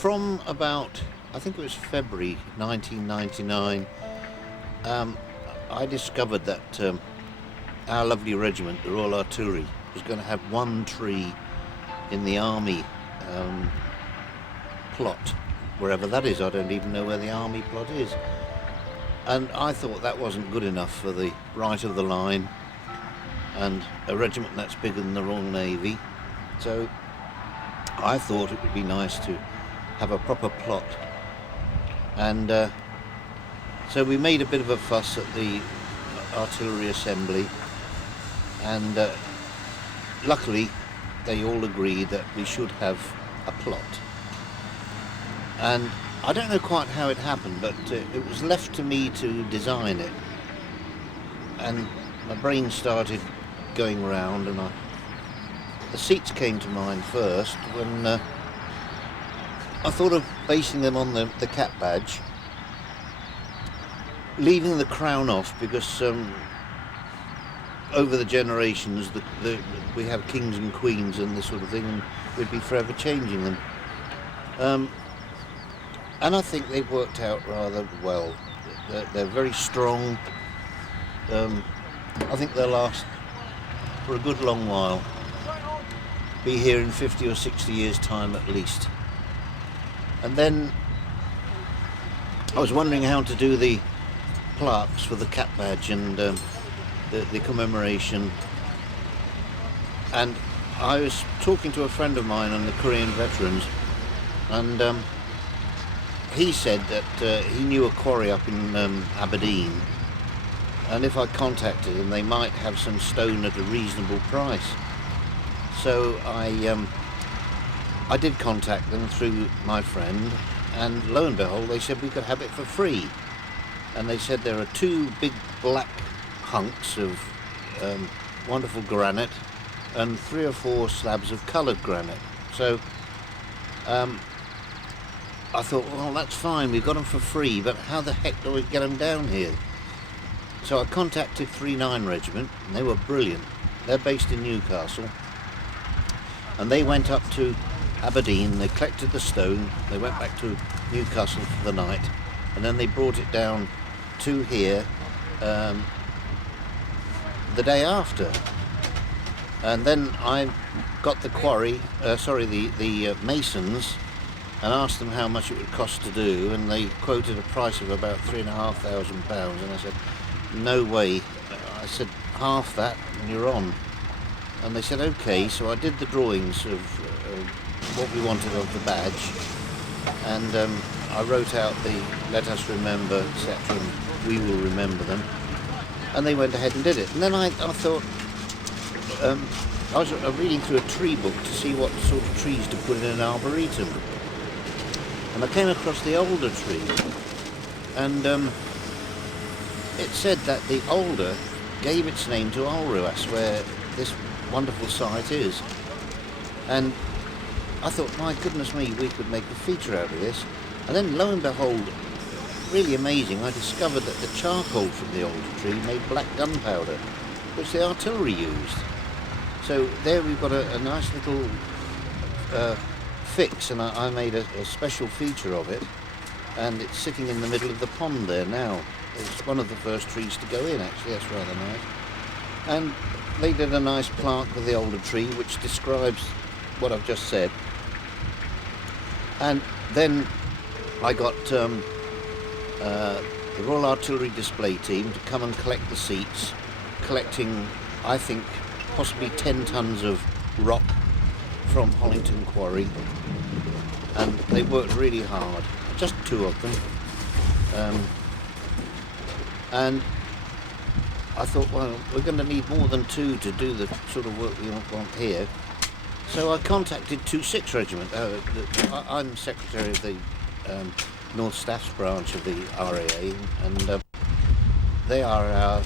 From about, I think it was February 1999, I discovered that our lovely regiment, the Royal Artillery, was going to have one tree in the army plot, wherever that is. I don't even know where the army plot is. And I thought that wasn't good enough for the right of the line and a regiment that's bigger than the Royal Navy. So I thought it would be nice to have a proper plot. And so we made a bit of a fuss at the artillery assembly, and luckily they all agreed that we should have a plot. And I don't know quite how it happened, but it was left to me to design it. And my brain started going round, and the seats came to mind first when I thought of basing them on the cap badge, leaving the crown off because over the generations we have kings and queens and this sort of thing, and we'd be forever changing them. And I think they've worked out rather well. They're very strong. I think they'll last for a good long while. Be here in 50 or 60 years' time at least. And then I was wondering how to do the plaques for the cap badge and the commemoration. And I was talking to a friend of mine on the Korean veterans, and he said that he knew a quarry up in Aberdeen, and if I contacted them they might have some stone at a reasonable price. So I did contact them through my friend, and lo and behold they said we could have it for free. And they said there are two big black hunks of wonderful granite and 3 or 4 slabs of coloured granite. So I thought, well, that's fine, we've got them for free, but how the heck do we get them down here? So I contacted 39 Regiment, and they were brilliant. They're based in Newcastle, and they went up to Aberdeen, they collected the stone, they went back to Newcastle for the night, and then they brought it down to here the day after. And then I got the quarry, the masons, and asked them how much it would cost to do, and they quoted a price of about £3,500, and I said, no way. I said, half that and you're on. And they said, okay. So I did the drawings of what we wanted of the badge, and I wrote out the let us remember, etc., and we will remember them, and they went ahead and did it. And then I thought, I was reading through a tree book to see what sort of trees to put in an arboretum, and I came across the alder tree, and it said that the alder gave its name to Alruas, where this wonderful site is. And I thought, my goodness me, we could make a feature out of this. And then lo and behold, really amazing, I discovered that the charcoal from the alder tree made black gunpowder, which the artillery used. So there we've got a nice little fix, and I made a special feature of it, and it's sitting in the middle of the pond there now. It's one of the first trees to go in, actually. That's rather nice. And they did a nice plaque with the alder tree which describes what I've just said. And then I got the Royal Artillery display team to come and collect the seats, collecting, I think, possibly 10 tons of rock from Hollington Quarry, and they worked really hard, just 2 of them. And I thought, well, we're going to need more than 2 to do the sort of work we want here. So I contacted 26 Regiment. I'm secretary of the North Staffs branch of the RAA, and they are our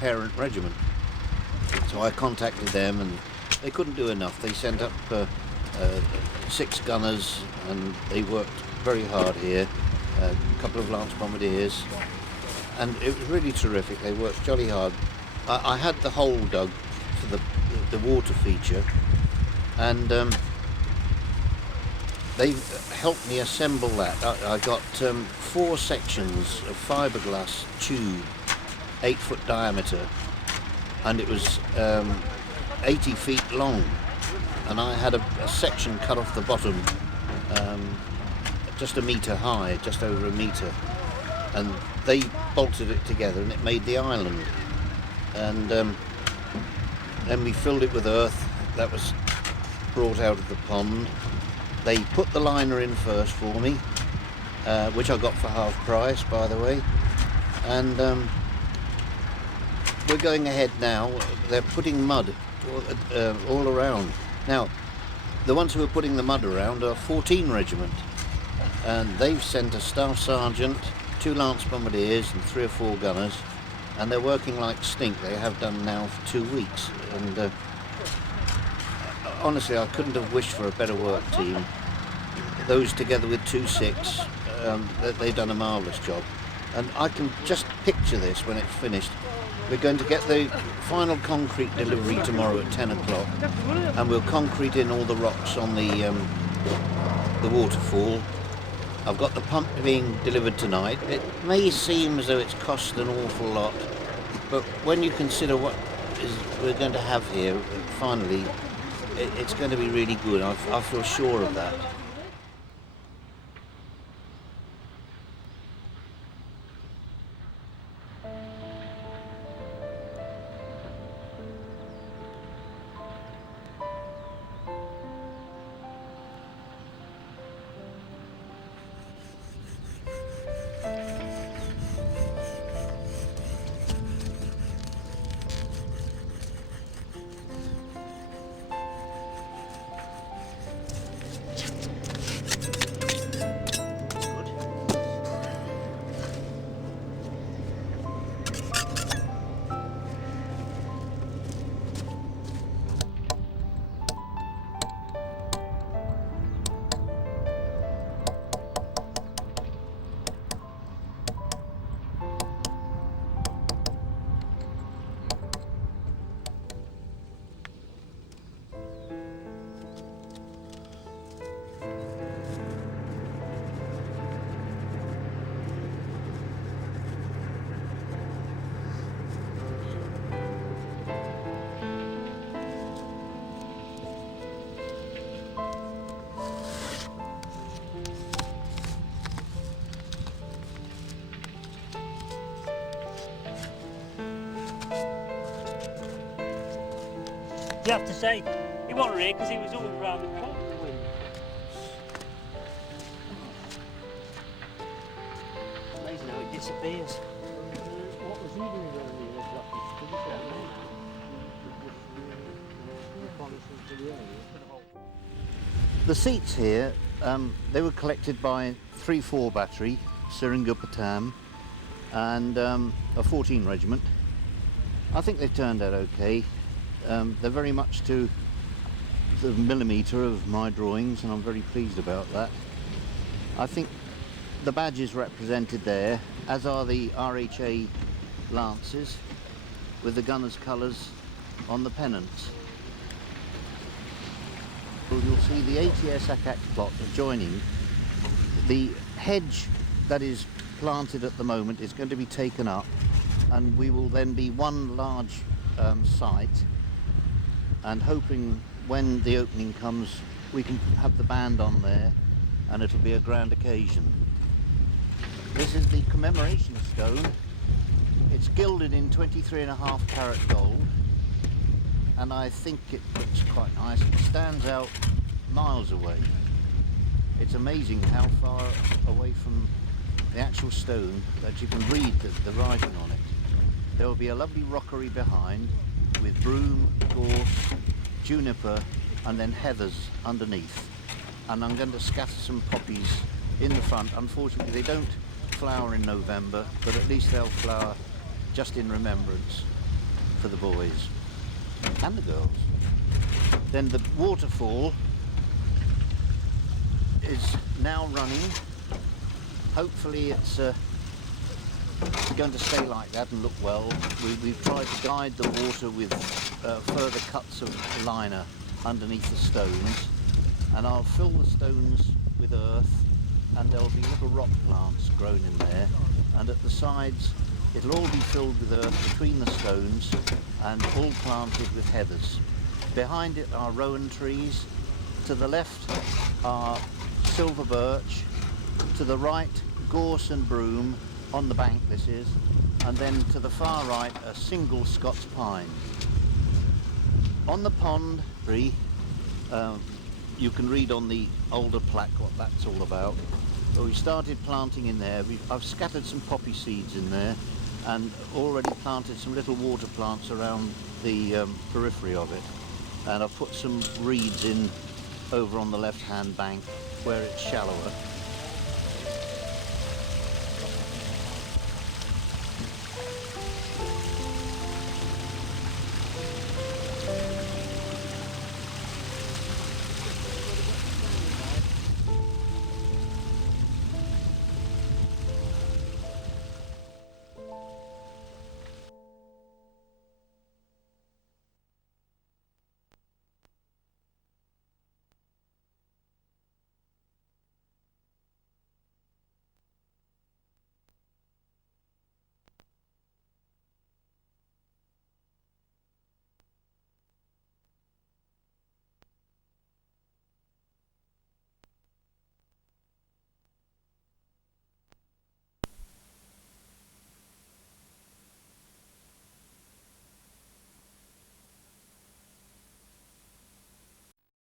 parent regiment. So I contacted them, and they couldn't do enough. They sent up 6 gunners, and they worked very hard here. A couple of Lance Bombardiers. And it was really terrific. They worked jolly hard. I had the hole dug for the water feature, and they've helped me assemble that. I got 4 sections of fiberglass tube, 8-foot diameter, and it was 80 feet long, and I had a section cut off the bottom, just a metre high, just over a metre, and they bolted it together and it made the island. And then we filled it with earth that was brought out of the pond. They put the liner in first for me, which I got for half price, by the way, and we're going ahead now. They're putting mud all around. Now, the ones who are putting the mud around are 14 Regiment, and they've sent a staff sergeant, 2 lance bombardiers and 3 or 4 gunners, and they're working like stink. They have done now for 2 weeks, and honestly, I couldn't have wished for a better work team. Those together with 2-6, they've done a marvellous job, and I can just picture this when it's finished. We're going to get the final concrete delivery tomorrow at 10 o'clock, and we'll concrete in all the rocks on the waterfall. I've got the pump being delivered tonight. It may seem as though it's cost an awful lot, but when you consider what we're going to have here, finally, it's going to be really good. I feel sure of that. You have to say, he wasn't here because he was all around the corner. Amazing how it disappears. What was he doing around here? The seats here, they were collected by 3-4 battery, Seringapatam, and a 14 Regiment. I think they've turned out okay. They're very much to the millimetre of my drawings, and I'm very pleased about that. I think the badge is represented there, as are the RHA lances with the gunner's colours on the pennants. You'll see the ATS ACAC plot adjoining. The hedge that is planted at the moment is going to be taken up, and we will then be one large site, and hoping when the opening comes we can have the band on there and it'll be a grand occasion. This is the commemoration stone. It's gilded in 23.5 carat gold, and I think it looks quite nice. It stands out miles away. It's amazing how far away from the actual stone that you can read the writing on it. There will be a lovely rockery behind with broom, gorse, juniper and then heathers underneath. And I'm going to scatter some poppies in the front. Unfortunately they don't flower in November, but at least they'll flower just in remembrance for the boys and the girls. Then the waterfall is now running. Hopefully it's going to stay like that and look well. We've tried to guide the water with further cuts of liner underneath the stones, and I'll fill the stones with earth, and there'll be little rock plants grown in there, and at the sides it'll all be filled with earth between the stones and all planted with heathers. Behind it are rowan trees, to the left are silver birch, to the right gorse and broom, on the bank this is, and then to the far right a single Scots pine. On the pond tree, you can read on the older plaque what that's all about. So we started planting in there. I've scattered some poppy seeds in there and already planted some little water plants around the periphery of it. And I've put some reeds in over on the left hand bank where it's shallower.